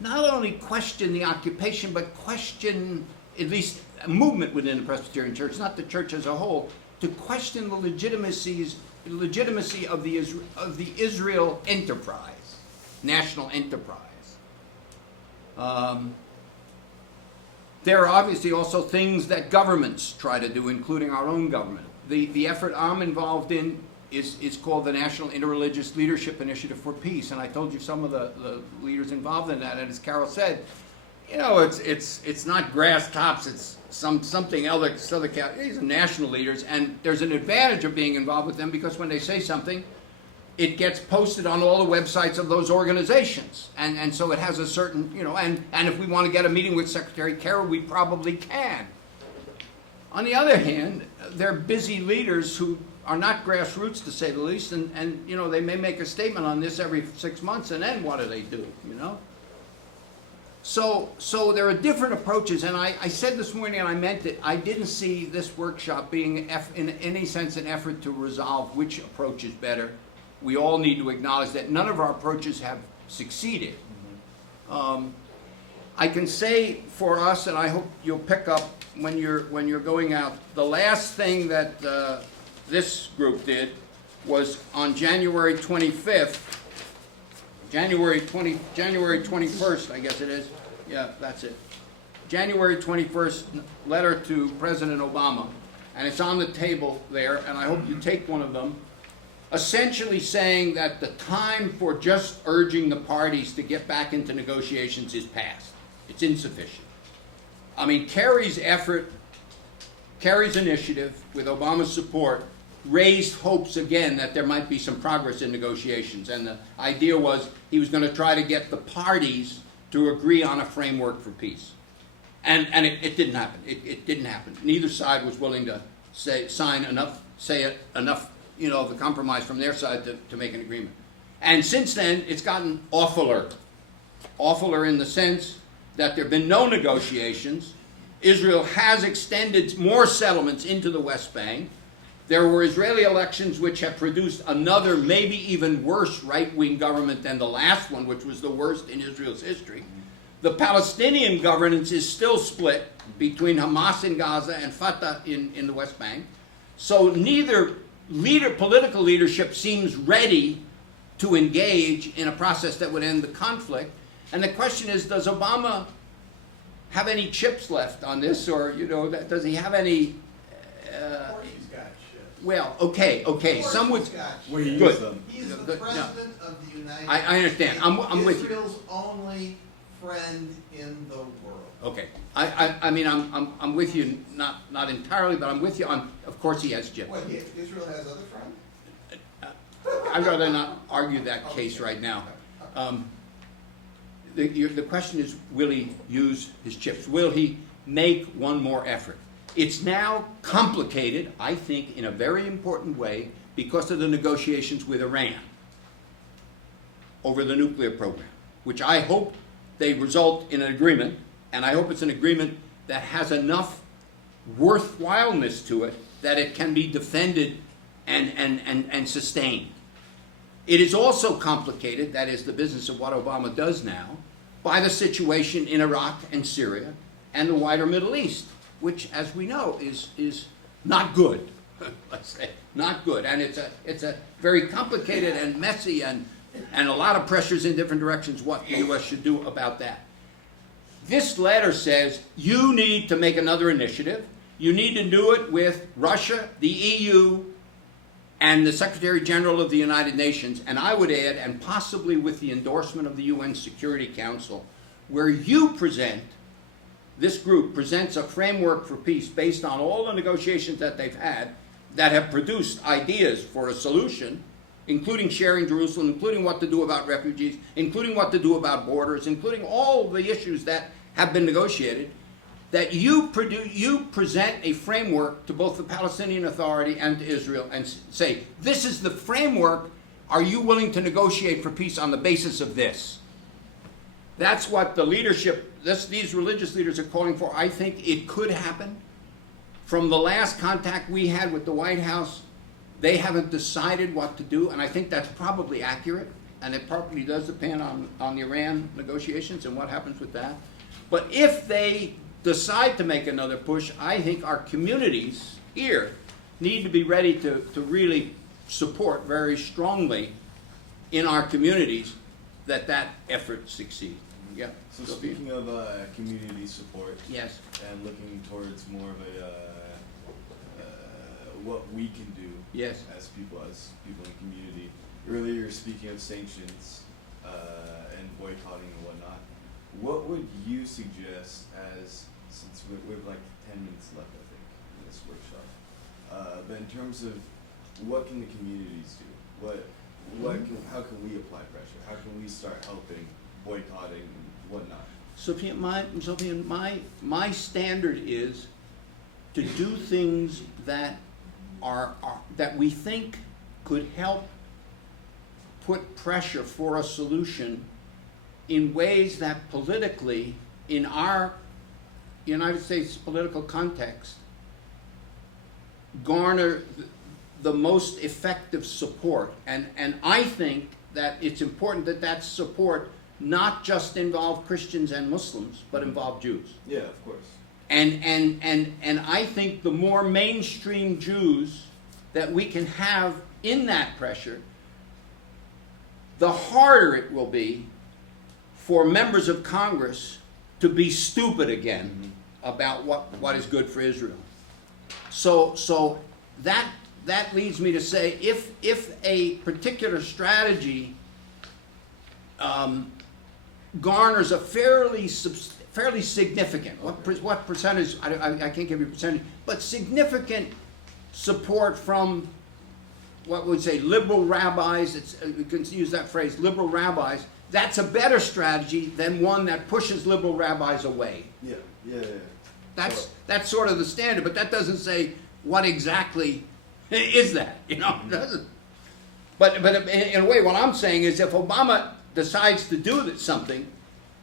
not only question the occupation, but question, at least a movement within the Presbyterian Church, not the church as a whole, to question the legitimacy of the Israel enterprise, national enterprise. There are obviously also things that governments try to do, including our own government. The effort I'm involved in is called the National Interreligious Leadership Initiative for Peace, and I told you some of the leaders involved in that. And as Carol said, you know, it's not grass tops. It's something else. These are national leaders, and there's an advantage of being involved with them because when they say something, it gets posted on all the websites of those organizations. And so it has a certain, and if we want to get a meeting with Secretary Kerry, we probably can. On the other hand, they're busy leaders who are not grassroots, to say the least, and they may make a statement on this every 6 months, and then what do they do, So there are different approaches, and I said this morning, and I meant it, I didn't see this workshop being in any sense an effort to resolve which approach is better. We all need to acknowledge that none of our approaches have succeeded. I can say for us, and I hope you'll pick up when you're going out, the last thing that this group did was on January 25th, January 21st, I guess it is. Yeah, that's it. January 21st, letter to President Obama, and it's on the table there, and I hope you take one of them, essentially saying that the time for just urging the parties to get back into negotiations is past. It's insufficient. I mean, Kerry's initiative, with Obama's support, raised hopes again that there might be some progress in negotiations. And the idea was he was going to try to get the parties to agree on a framework for peace. And it didn't happen. It didn't happen. Neither side was willing to sign enough of the compromise from their side to make an agreement. And since then, it's gotten awfuler. Awfuler in the sense that there have been no negotiations. Israel has extended more settlements into the West Bank. There were Israeli elections which have produced another, maybe even worse right-wing government than the last one, which was the worst in Israel's history. The Palestinian governance is still split between Hamas in Gaza and Fatah in the West Bank. So neither political leadership seems ready to engage in a process that would end the conflict. And the question is, does Obama have any chips left on this, or does he have any? Of course he's got chips. Well, okay. Some would. Well, he Good. used them. He's the president of the United States. I understand. I'm with you. Israel's only friend in the world. Okay. I mean, I'm with you. Not entirely, but I'm with you on. Of course, he has chips. What? Israel has other friends? I'd rather not argue that case right now. The question is, will he use his chips? Will he make one more effort? It's now complicated, I think, in a very important way because of the negotiations with Iran over the nuclear program, which I hope they result in an agreement, and I hope it's an agreement that has enough worthwhileness to it that it can be defended and sustained. It is also complicated, that is the business of what Obama does now, by the situation in Iraq and Syria and the wider Middle East, which, as we know, is not good. Let's say not good, and it's a very complicated and messy and a lot of pressures in different directions. What the U.S. should do about that. This letter says you need to make another initiative. You need to do it with Russia, the EU, and the Secretary General of the United Nations, and I would add, and possibly with the endorsement of the UN Security Council, where this group presents a framework for peace based on all the negotiations that they've had that have produced ideas for a solution, including sharing Jerusalem, including what to do about refugees, including what to do about borders, including all the issues that have been negotiated, that you present a framework to both the Palestinian Authority and to Israel and say, this is the framework, are you willing to negotiate for peace on the basis of this? That's what the leadership, these religious leaders are calling for. I think it could happen. From the last contact we had with the White House, they haven't decided what to do, and I think that's probably accurate, and it probably does depend on the Iran negotiations and what happens with that. But if they decide to make another push, I think our communities here need to be ready to really support very strongly in our communities that effort succeed. Yeah. So speaking of community support, yes, and looking towards more of what we can do, yes, as people in the community. Earlier, speaking of sanctions and boycotting and whatnot, what would you suggest since we have like 10 minutes left, I think, in this workshop, but in terms of what can the communities do? What can we apply pressure? How can we start helping, boycotting, and whatnot? Sophia, my standard is to do things that that we think could help put pressure for a solution in ways that politically, in our United States political context, garner the most effective support. And I think that it's important that that support not just involve Christians and Muslims, but involve Jews. Yeah, of course. And I think the more mainstream Jews that we can have in that pressure, the harder it will be for members of Congress to be stupid again about what is good for Israel. So that leads me to say, if a particular strategy garners a fairly significant, what percentage, I can't give you a percentage, but significant support from what would say liberal rabbis, you can use that phrase, liberal rabbis, that's a better strategy than one that pushes liberal rabbis away. Yeah. That's sort of the standard, but that doesn't say what exactly is that, you know? It doesn't. But in a way, what I'm saying is if Obama decides to do something,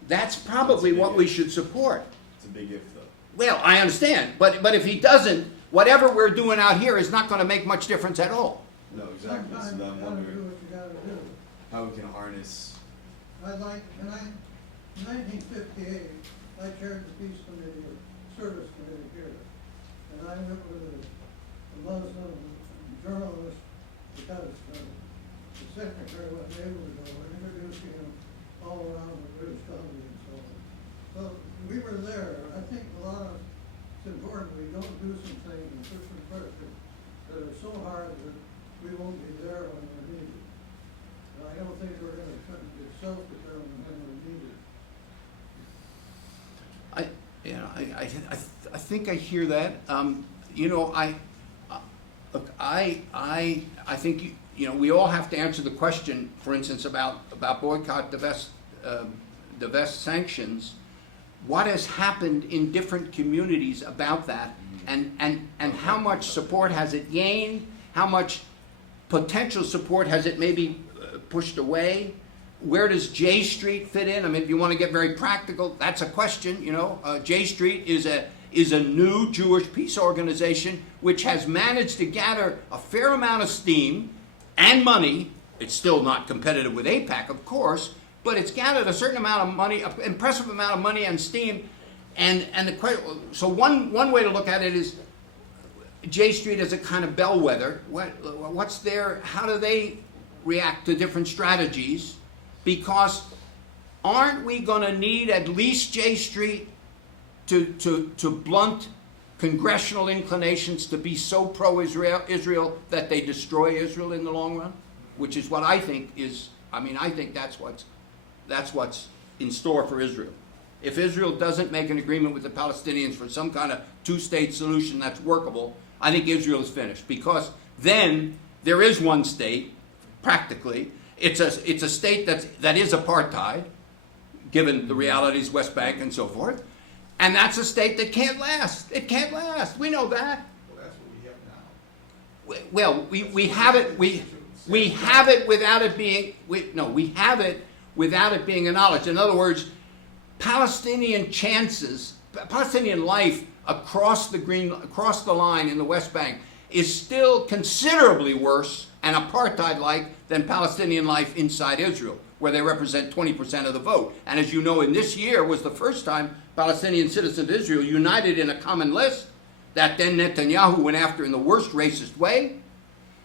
that's probably what we should support. It's a big if, though. Well, I understand, but if he doesn't, whatever we're doing out here is not going to make much difference at all. No, exactly. Sometimes So you I'm gotta do wondering what you gotta do. how we can harness. In 1958, I chaired the Peace Committee, or Service Committee here. And I met with a Muslim journalist because the secretary wasn't able to go, and introducing him all around the British Columbia and so on. So we were there. I think it's important we don't do some things and put some pressure that are so hard that we won't be there when we're needed. And I don't think we're going to be self-determined when we're needed. I think I hear that. I think we all have to answer the question, for instance, about boycott, divest sanctions. What has happened in different communities about that, and how much support has it gained? How much potential support has it maybe pushed away? Where does J Street fit in? I mean, if you want to get very practical, that's a question. J Street is a new Jewish peace organization which has managed to gather a fair amount of steam and money. It's still not competitive with AIPAC, of course, but it's gathered a certain amount of money, an impressive amount of money and steam. So one way to look at it is J Street as a kind of bellwether. What's there? How do they react to different strategies? Because aren't we going to need at least J Street to blunt congressional inclinations to be so pro-Israel that they destroy Israel in the long run? Which is what I think is. I think that's what's in store for Israel. If Israel doesn't make an agreement with the Palestinians for some kind of two-state solution that's workable, I think Israel is finished, because then there is one state, practically. It's a state that is apartheid, given the realities, West Bank and so forth, and that's a state that can't last. It can't last. We know that. Well, that's what we have now. Well, we have it. We have it without it being. We have it without it being acknowledged. In other words, Palestinian life across the line in the West Bank is still considerably worse and apartheid-like than Palestinian life inside Israel, where they represent 20% of the vote. And as you know, in this year was the first time Palestinian citizens of Israel united in a common list that then Netanyahu went after in the worst racist way.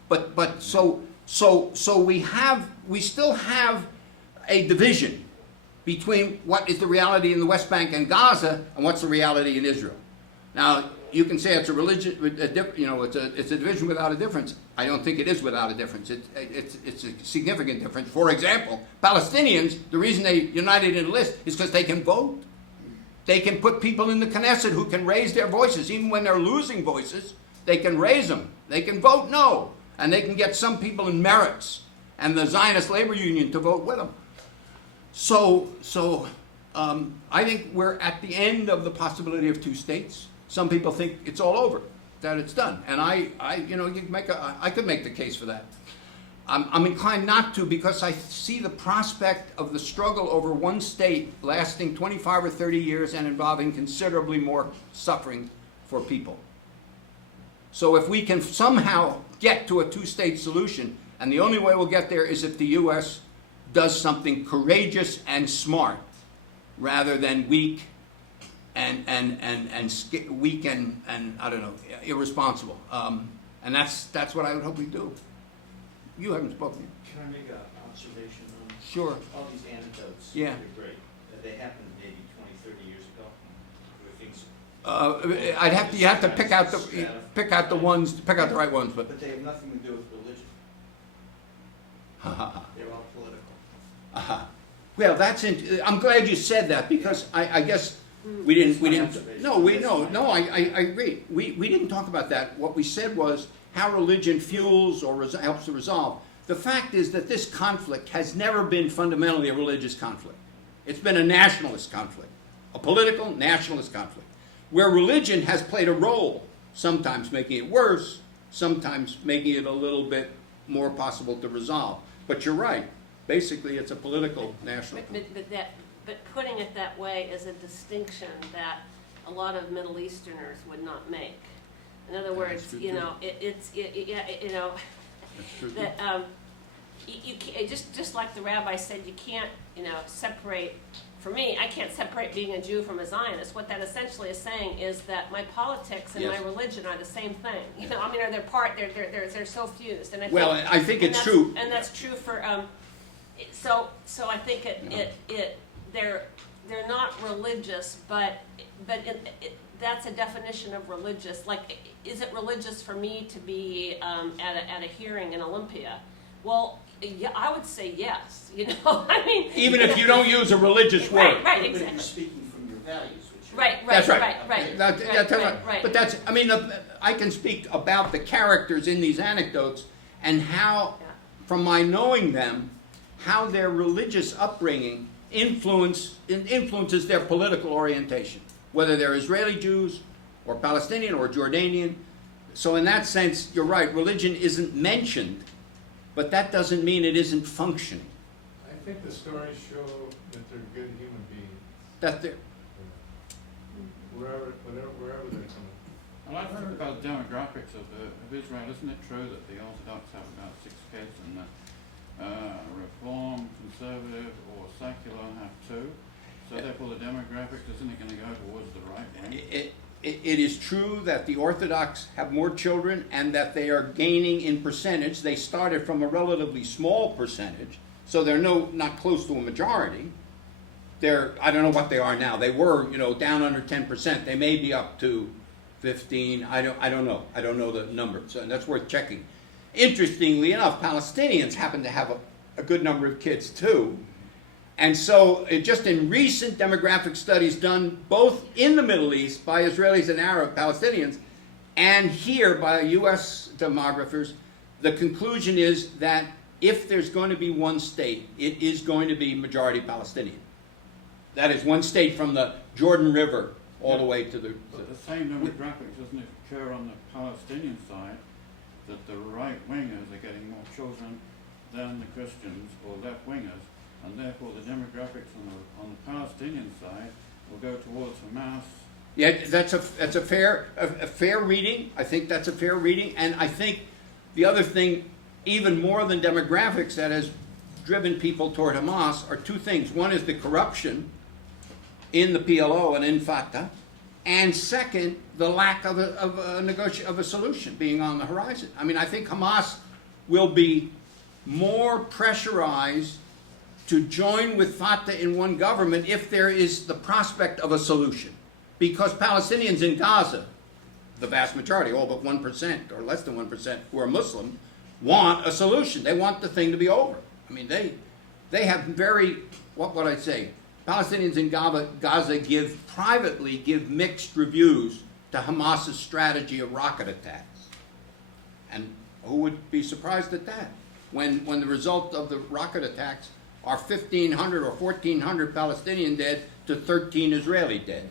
But so we still have a division between what is the reality in the West Bank and Gaza and what's the reality in Israel. Now, you can say it's a division without a difference. I don't think it is without a difference. It's a significant difference. For example, Palestinians, the reason they united in a list is because they can vote. They can put people in the Knesset who can raise their voices. Even when they're losing voices, they can raise them. They can vote no. And they can get some people in merits. and the Zionist labor union to vote with them. So I think we're at the end of the possibility of two states. Some people think it's all over, that it's done, and I could make the case for that. I'm inclined not to, because I see the prospect of the struggle over one state lasting 25 or 30 years and involving considerably more suffering for people. So if we can somehow get to a two-state solution, and the only way we'll get there is if the U.S. does something courageous and smart, rather than weak and I don't know, irresponsible. And that's what I would hope we do. You haven't spoken. Can I make an observation on Sure. all these anecdotes? Yeah. They're great. They happened maybe 20, 30 years ago. Where things You have to pick out the right ones, but But they have nothing to do with religion. They're all political. well, I'm glad you said that, because I guess we didn't. No, I agree. We didn't talk about that. What we said was how religion fuels or helps to resolve. The fact is that this conflict has never been fundamentally a religious conflict. It's been a nationalist conflict, a political nationalist conflict, where religion has played a role, sometimes making it worse, sometimes making it a little bit more possible to resolve. But you're right. Basically, it's a political national. But putting it that way is a distinction that a lot of Middle Easterners would not make. In other words, true, you know, that you can't, just like the rabbi said, you can't, separate. For me, I can't separate being a Jew from a Zionist. What that essentially is saying is that my politics and my religion are the same thing. They're so fused. And I think it's true. And that's true for. So I think they're not religious, but that's a definition of religious. Like, is it religious for me to be at a hearing in Olympia? Well, yeah, I would say yes. I mean, even if you don't use a religious word. Right, exactly. But you're speaking from your values, which That's right. Right. But that's. I mean, I can speak about the characters in these anecdotes and how, from my knowing them, how their religious upbringing influences their political orientation, whether they're Israeli Jews or Palestinian or Jordanian. So in that sense, you're right, religion isn't mentioned, but that doesn't mean it isn't functioning. I think the stories show that they're good human beings, That they're, wherever they're coming. I'd like to think about the demographics of Israel. Isn't it true that the Orthodox have about 6 kids and the Reform, Conservative or Secular have 2? So therefore the demographics, isn't it going to go towards the right wing? it is true that the Orthodox have more children and that they are gaining in percentage. They started from a relatively small percentage, so they're not close to a majority. I don't know what they are now. They were, down under 10%. They may be up to 15. I don't know. I don't know the number, so that's worth checking. Interestingly enough, Palestinians happen to have a good number of kids too. And so just in recent demographic studies done both in the Middle East by Israelis and Arab Palestinians and here by U.S. demographers, the conclusion is that if there's going to be one state, it is going to be majority Palestinian. That is one state from the Jordan River all the way to the... But the same demographics doesn't occur on the Palestinian side, that the right-wingers are getting more children than the Christians or left-wingers, and therefore the demographics on the Palestinian side will go towards Hamas. Yeah, that's a fair reading. I think that's a fair reading, and I think the other thing, even more than demographics, that has driven people toward Hamas are two things. One is the corruption in the PLO and in Fatah, and second, the lack of a solution being on the horizon. I mean, I think Hamas will be more pressurized to join with Fatah in one government if there is the prospect of a solution. Because Palestinians in Gaza, the vast majority, all but 1% or less than 1% who are Muslim, want a solution. They want the thing to be over. I mean, they have very, what would I say, Palestinians in Gaza privately give mixed reviews to Hamas's strategy of rocket attacks. And who would be surprised at that? when the result of the rocket attacks are 1,500 or 1,400 Palestinian dead to 13 Israeli dead.